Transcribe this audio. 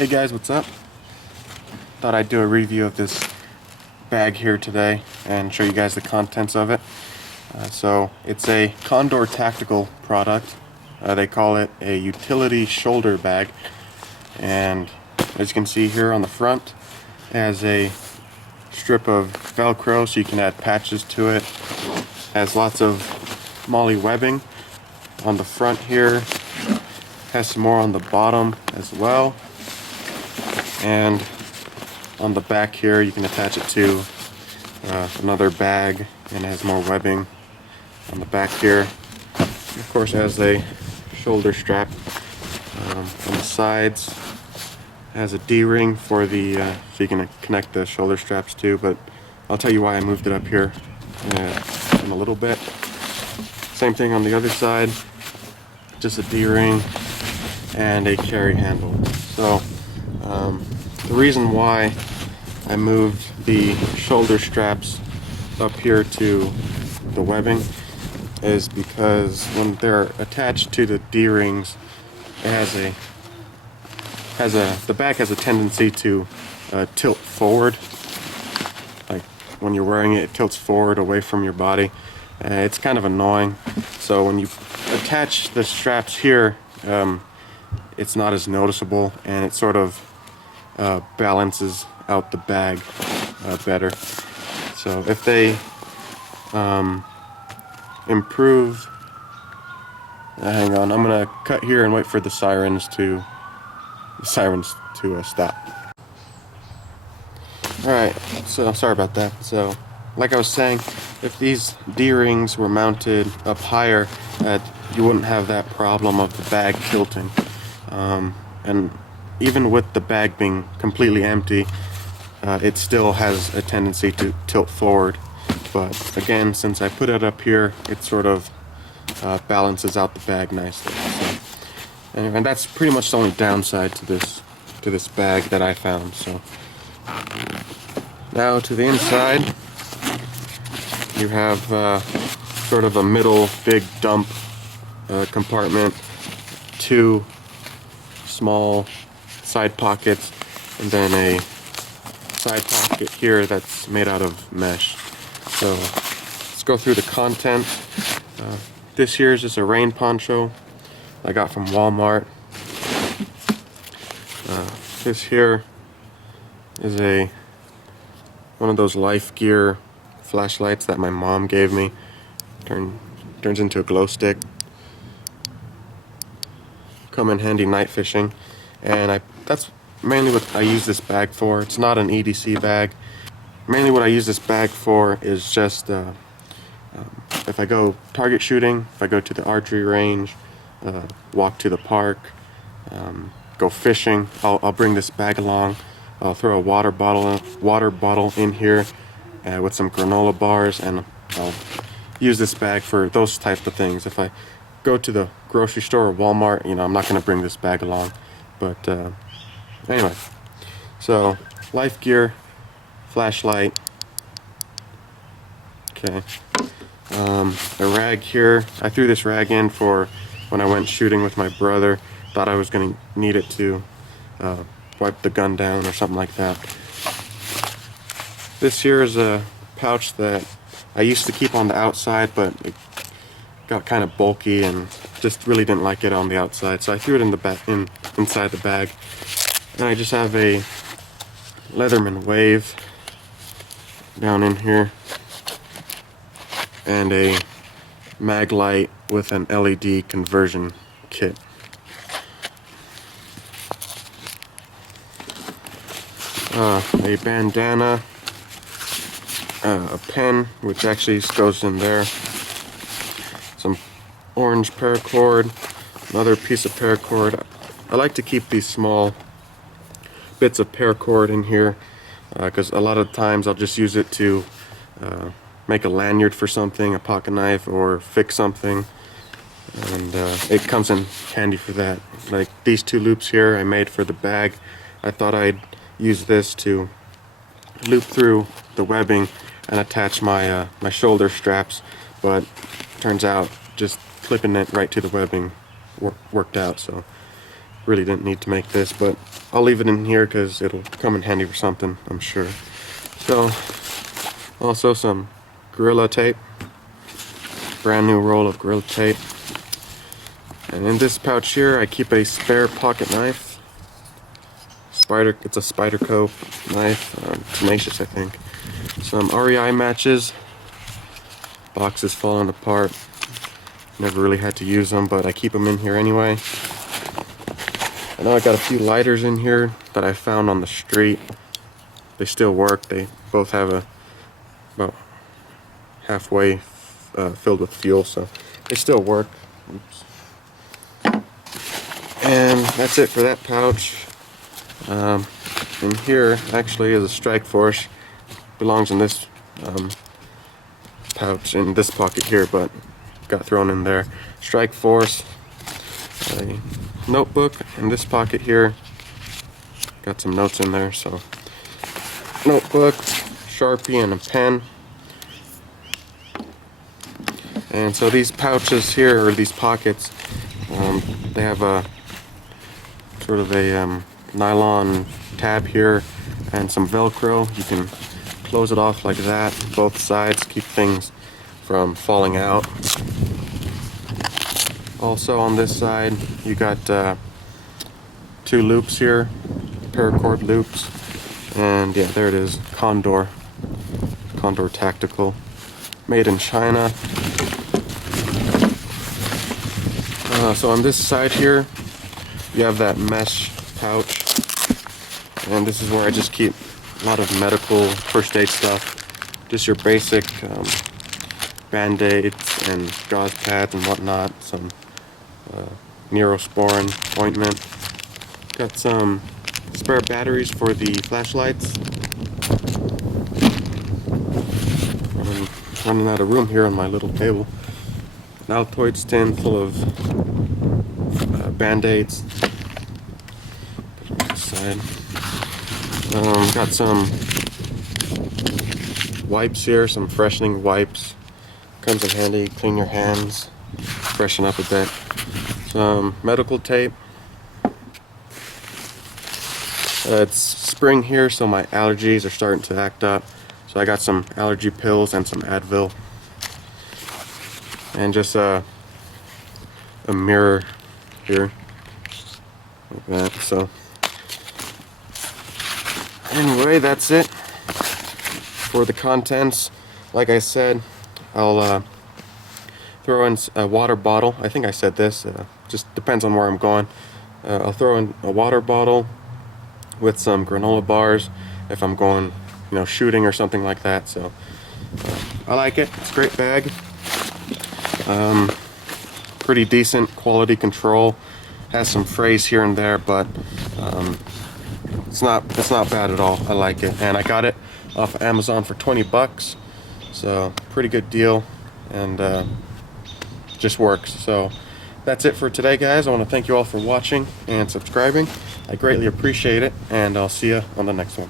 Hey guys, what's up? Thought I'd do a review of this bag here today and show you guys the contents of it. So it's a Condor tactical product. They call it a utility shoulder bag, and as you can see here on the front, it has a strip of Velcro so you can add patches to it. Has lots of MOLLE webbing on the front here. Has some more on the bottom as well. And on the back here you can attach it to another bag, and it has more webbing on the back here. Of course, it has a shoulder strap on the sides. It has a D-ring for the so you can connect the shoulder straps to, but I'll tell you why I moved it up here in a little bit. Same thing on the other side, just a D-ring and a carry handle. So the reason why I moved the shoulder straps up here to the webbing is because when they're attached to the D-rings, the bag has a tendency to tilt forward. Like when you're wearing it, it tilts forward away from your body. It's kind of annoying. So when you attach the straps here, it's not as noticeable, and it sort of balances out the bag better. So if they improve, hang on, I'm gonna cut here and wait for the sirens to stop. Alright, so sorry about that. So like I was saying, if these D-rings were mounted up higher, you wouldn't have that problem of the bag tilting. And even with the bag being completely empty, it still has a tendency to tilt forward. But again, since I put it up here, it sort of balances out the bag nicely. So, and that's pretty much the only downside to this bag that I found. So now to the inside, you have sort of a middle big dump compartment, two small side pockets, and then a side pocket here that's made out of mesh. So let's go through the content. This here is just a rain poncho I got from Walmart. This here is one of those Life Gear flashlights that my mom gave me. Turns into a glow stick. Come in handy night fishing, and that's mainly what I use this bag for. It's not an EDC bag. Mainly what I use this bag for is just if I go target shooting, if I go to the archery range, walk to the park, go fishing, I'll bring this bag along. I'll throw a water bottle in here with some granola bars, and I'll use this bag for those types of things. If I go to the grocery store or Walmart, I'm not going to bring this bag along. But anyway, so Life Gear flashlight. Okay. A rag here. I threw this rag in for when I went shooting with my brother. Thought I was going to need it to wipe the gun down or something like that. This here is a pouch that I used to keep on the outside, but it got kind of bulky and just really didn't like it on the outside, so I threw it in the back, inside the bag. And I just have a Leatherman Wave down in here, and a mag light with an LED conversion kit. A bandana, a pen, which actually goes in there, some orange paracord, another piece of paracord. I like to keep these small bits of paracord in here because a lot of times I'll just use it to make a lanyard for something, a pocket knife, or fix something, and it comes in handy for that. Like these two loops here I made for the bag. I thought I'd use this to loop through the webbing and attach my my shoulder straps, but turns out just clipping it right to the webbing worked out. So really didn't need to make this, but I'll leave it in here because it'll come in handy for something, I'm sure. So, also some Gorilla Tape. Brand new roll of Gorilla Tape. And in this pouch here, I keep a spare pocket knife. It's a Spyderco knife, tenacious I think. Some REI matches. Box is falling apart. Never really had to use them, but I keep them in here anyway. I know I got a few lighters in here that I found on the street. They still work. They both have about halfway filled with fuel, so they still work. Oops. And that's it for that pouch. In here actually is a Strike Force. Belongs in this pouch in this pocket here, but got thrown in there. Strike Force, a notebook in this pocket here. Got some notes in there, so notebook, Sharpie, and a pen. And so these pouches here, or these pockets, they have a sort of a nylon tab here and some Velcro. You can close it off like that, both sides, keep things from falling out. Also on this side, you got 2 loops here, paracord loops, and yeah, there it is, Condor Tactical, made in China. So on this side here, you have that mesh pouch, and this is where I just keep a lot of medical first aid stuff, just your basic band-aids and gauze pads and whatnot, some Neurosporin ointment. Got some spare batteries for the flashlights. I'm running out of room here on my little table. An Altoids tin full of band-aids. Put it on this side. Got some wipes here, some freshening wipes. Comes in handy, clean your hands, freshen up a bit. Some medical tape. It's spring here, so my allergies are starting to act up. So I got some allergy pills and some Advil. And just a mirror here, like that. So anyway, that's it for the contents. Like I said, I'll throw in a water bottle. I think I said this, just depends on where I'm going. I'll throw in a water bottle with some granola bars if I'm going, shooting or something like that. So I like it. It's a great bag. Pretty decent quality control. Has some frays here and there, but it's not bad at all. I like it, and I got it off of Amazon for 20 bucks. So pretty good deal, and just works. So that's it for today, guys. I want to thank you all for watching and subscribing. I greatly appreciate it, and I'll see you on the next one.